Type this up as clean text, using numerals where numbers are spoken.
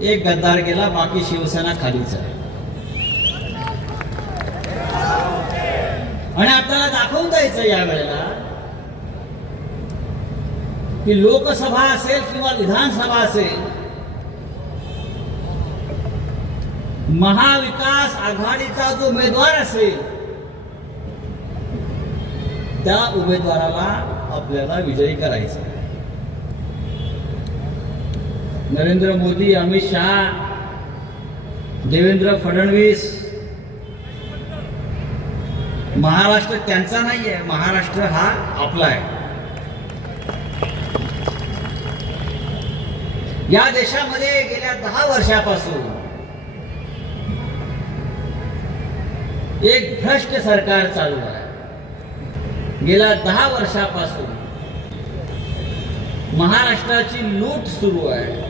एक गद्दार गेला, बाकी शिवसेना खालीच आहे. आणि आपल्याला दाखवून द्यायचं या वेळेला की लोकसभा असेल किंवा विधानसभा असेल, महाविकास आघाडीचा जो उमेदवार असेल त्या उमेदवाराला आपल्याला विजयी करायचं. नरेंद्र मोदी, अमित शहा, देवेंद्र फडणवीस, महाराष्ट्र त्यांचा नाहीये, महाराष्ट्र हा आपला आहे. या देशामध्ये गेल्या 10 वर्षापासून एक भ्रष्ट सरकार चालू आहे. गेल्या 10 वर्षापासून महाराष्ट्राची लूट सुरू आहे.